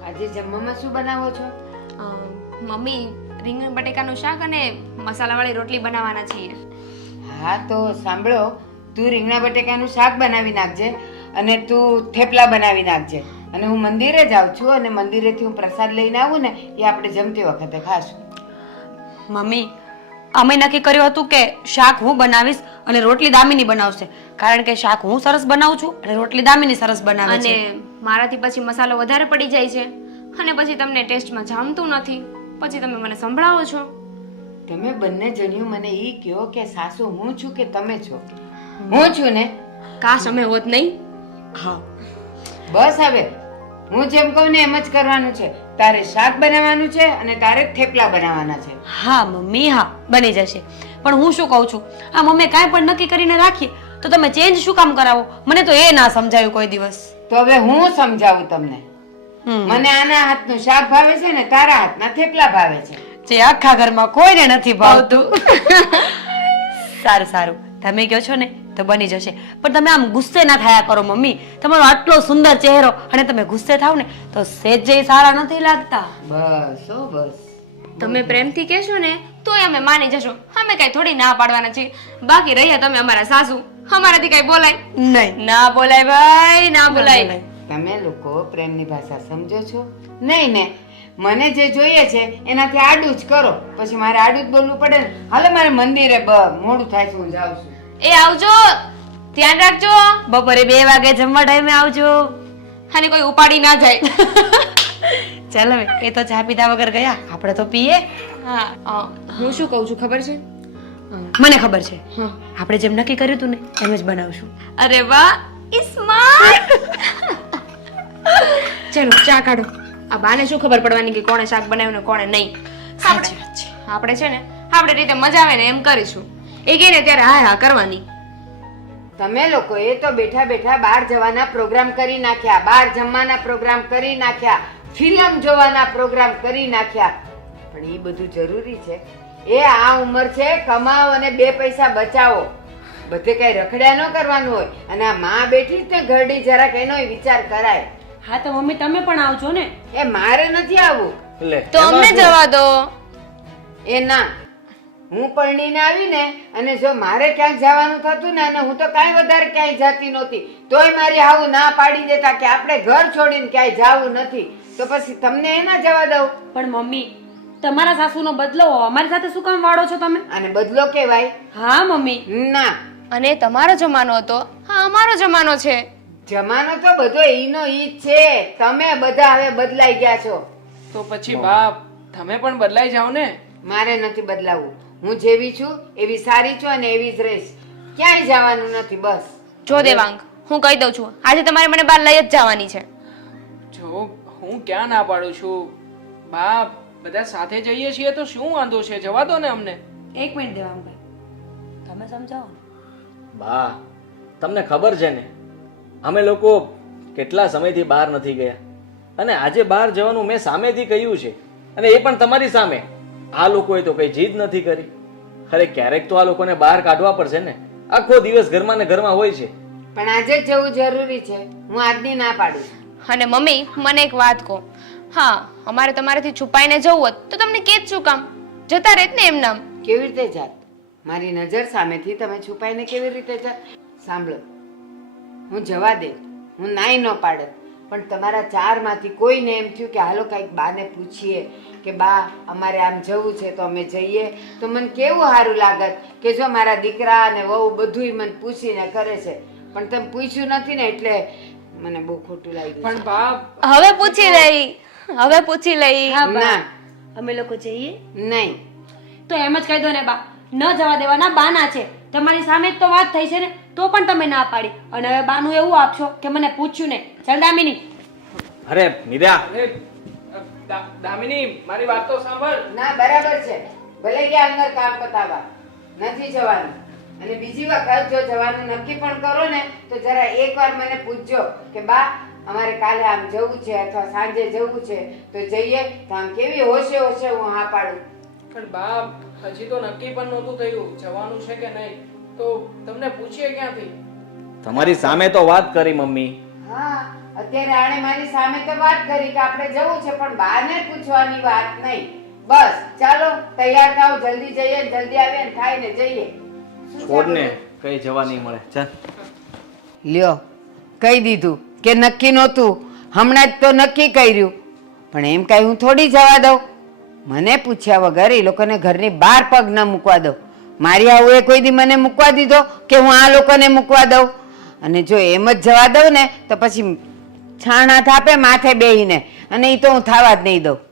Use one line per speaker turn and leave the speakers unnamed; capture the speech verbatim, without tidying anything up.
આજે જમવામાં શું બનાવો છો?
અ, મમ્મી રીંગણ બટેકાનું શાક અને મસાલાવાળી રોટલી બનાવવાના છીએ.
હા તો સાંભળો, તું રીંગણા બટેકાનું શાક બનાવી નાખજે અને તું થેપલા બનાવી નાખજે. અને હું મંદિરે જાઉં છું અને મંદિરેથી હું પ્રસાદ લઈને આવું ને એ આપણે જમતી વખતે ખાશું.
મમ્મી અમે નક્કી કર્યું હતું કે શાક હું બનાવીશ અને રોટલી દામિની બનાવશે, કારણ કે શાક હું સરસ બનાવું છું અને રોટલી દામિની સરસ બનાવે છે.
અને મારાથી પછી મસાલો વધારે પડી જાય છે અને પછી તમને ટેસ્ટમાં જામતું નથી, પછી તમે મને સંભળાવો છો.
તમે બંને જણ્યું મને ઈ કહો કે સાસુ હું છું કે તમે છો? હું છું ને.
કાશ અમે હોત નહીં.
હા
બસ હવે હું જેમ કહું ને એમ જ કરવાનું છે. તારે શાક બનાવવાનું છે અને તારે થેપલા બનાવવાના છે.
હા મમ્મી, હા બની જશે. પણ હું શું કહું છું, આ મમ્મી કાંઈ પણ નક્કી કરીને રાખીએ તો તમે ચેન્જ શું કામ કરાવો? મને તો એ ના સમજાયું કોઈ દિવસ.
તો હવે હું સમજાવું તમને.
હમ.
મને આના હાથનું શાક ભાવે છે ને તારા હાથના થેપલા ભાવે છે.
જે આખા ઘરમાં કોઈને નથી ભાવતું. સારું સારું, તમે કહો છો ને તો બની જશે. પણ તમે આમ ગુસ્સે ના થયા કરો મમ્મી. તમારો આટલો સુંદર ચહેરો અને તમે ગુસ્સે થાવ ને તો સેજે સારા નથી લાગતા.
બસ ઓ બસ.
તમે પ્રેમથી કહેશો ને તોય અમે માની જશો. અમે કઈ થોડી ના પાડવાના છીએ. બાકી રહ્યા તમે અમારા સાસુ, અમારાથી કઈ બોલાય
નહીં,
ના બોલાય ભાઈ, ના બોલાય.
તમે લોકો પ્રેમની ભાષા સમજો છો નહીં ને? મને જે જોઈએ છે એનાથી આડું જ કરો, પછી મારે આડું જ બોલવું પડે ને. હાલો મારે મંદિરે બ મોડું થાય છે, હું જાઉં છું.
એ આવજો, ધ્યાન રાખજો.
બપોરે બે વાગે જમવા ટાઈમે આવજો.
અને કોઈ ઉપાડી ના જાય.
ચાલો હવે, એ તો ચા પીધા વગર ગયા, આપણે તો પીએ.
હા, અ, હું શું કહું છું ખબર છે?
મને ખબર છે,
હા.
આપણે જેમ નક્કી કર્યું હતું ને એમ જ બનાવશું.
અરે વાહ, સ્માર્ટ. ચલો ચા કાઢો. આ બાને શું ખબર પડવાની કે કોણે શાક બનાવ્યું ને કોણે નહીં.
સાચી વાત છે.
આપણે છે ને આપણે રીતે મજા આવે ને એમ કરીશું. એ કહે ને ત્યારે હા હા કરવાની.
તમે લોકો એ તો બેઠા બેઠા બહાર જવાના પ્રોગ્રામ કરી નાખ્યા, બહાર જમવાના પ્રોગ્રામ કરી નાખ્યા, ફિલ્મ જોવાના પ્રોગ્રામ કરી નાખ્યા. પણ એ બધું જરૂરી છે? એ આ ઉંમર છે, કમાઓ અને બે પૈસા બચાવો. બધે કઈ રખડ્યા ન કરવાનું હોય. અને આ માં બેઠી જ ને ઘરડી, જરાક એનો વિચાર કરાય.
હા તો મમ્મી તમે પણ આવજો ને.
એ મારે નથી આવવું.
તો અમને જવા દો.
એ ના, હું પરણીને આવી ને અને જો મારે ક્યાંક જવાનું થતું ને, અને હું તો કાંઈ વધારે ક્યાંય જતી નહોતી, તોય મારી આવું ના પાડી દેતા કે આપણે ઘર છોડીને ક્યાંય જાવું નથી. તો પછી તમને એ ના જવા દઉં.
પણ મમ્મી તમારા સાસુનો બદલો અમારી સાથે શું કામ વાળો છો તમે?
અને બદલો કેવાય?
હા મમ્મી.
ના,
અને તમારો જમાનો હતો, હા અમારો જમાનો છે.
જમાનો તો બધો ઈનો ઈ જ છે. તમે બધા હવે બદલાઈ ગયા છો.
તો પછી બાપ તમે પણ બદલાઈ જાઓ ને.
મારે નથી બદલાવું. હું જેવી છું એવી સારી છું અને એવી જ રહીશ. ક્યાંય જવાનું નથી. બસ
જો દેવાંગ, હું કહી દઉં છું, આજે તમારે મને બહાર લઈ જ જવાની છે.
જો હું ક્યાં ના પાડું છું બાપ, બધા સાથે જઈએ છીએ તો શું વાંધો છે, જવા દો ને અમને.
એક મિનિટ દેવાંગભાઈ, તમે સમજાવો ને.
બા તમને ખબર છે ને અમે લોકો કેટલા સમયથી બહાર નથી ગયા, અને આજે બહાર જવાનું મેં સામેથી કહ્યું છે, અને એ પણ તમારી સામે. આ લોકોએ તો કઈ જીદ નથી કરી. અરે ક્યારેક તો આ લોકોને બહાર કાઢવા પડશે ને. આખો દિવસ ઘરમાં ને ઘરમાં હોય છે.
પણ આજે જ જવું જરૂરી છે. હું આજની ના પાડું.
અને મમ્મી મને એક વાત કહો, હા અમારે તમારાથી છુપાઈને જવું હોત તો તમને કે જ શું કામ? જતા રહેત ને એમ નામ.
કેવી રીતે જાત? મારી નજર સામેથી તમે છુપાઈને કેવી રીતે જાત? સાંભળો, હું જવા દે, હું નાઈ ન પાડત, પણ તમારા ચાર માંથી કોઈને એમ થયું કે હાલો કઈક બાને પૂછીએ કે બા અમારે આમ જવું છે તો અમે જઈએ, તો મને કેવું સારું લાગત કે જો મારા દીકરા અને વહુ બધુંય મને પૂછીને કરે છે. પણ તમે પૂછ્યું નથી ને એટલે મને બહુ ખોટું લાગ્યું.
પણ બાપ
હવે પૂછી લઈ, હવે પૂછી લઈ.
હા બા,
ના,
અમે લોકો જઈએ
નહીં.
તો એમ જ કહી દો ને બા, ન જવા દેવાના બાના છે. તમારી સામે જ તો વાત થઈ છે ને, તો પણ તમે ના પાડી. અને હવે બાનું એવું આપશો કે મને પૂછ્યું ને. ચાલ દામિની.
અરે નિર્યા,
અરે દા- દામિની મારી વાત તો સાંભળ.
ના, બરાબર છે. ભલે ગયા અંદર કામ પતાવવા, નથી જવાનું. અને બીજી વખત જો જવાનું નક્કી પણ કરો ને તો જરા એકવાર મને પૂછજો કે બા અમારે કાલે આમ જવું છે અથવા સાંજે જવું છે તો જઈએ. તો આમ કેવી હોશે હોશે હું હા પાડું.
પણ બાપ હજી તો નક્કી પણ નહોતું થયું જવાનું છે કે નહીં, તો તમને પૂછીએ ક્યાંથી?
તમારી સામે તો વાત કરી મમ્મી.
હા, અત્યારે આણે મારી સામે તો વાત કરી કે આપણે જવું છે, પણ બાને પૂછવાની વાત નહીં. બસ ચાલો તૈયાર થાવ, જલ્દી જઈએ ને જલ્દી આવીએ ને ખાઈને જઈએ.
છોડને કઈ જવા નહીં મળે. ચાલ
લ્યો, કહી દીધું કે નક્કી નહોતું, હમણાં જ તો નક્કી કર્યું. પણ એમ કાંઈ હું થોડી જવા દઉં? મને પૂછ્યા વગર એ લોકોને ઘરની બહાર પગ ન મૂકવા દઉં. મારી આવું કોઈ દી મને મૂકવા દીધો કે હું આ લોકોને મૂકવા દઉં? અને જો એમ જ જવા દઉં ને તો પછી છાણા થાપે માથે બેહીને, અને એ તો હું થવા જ નહીં દઉં.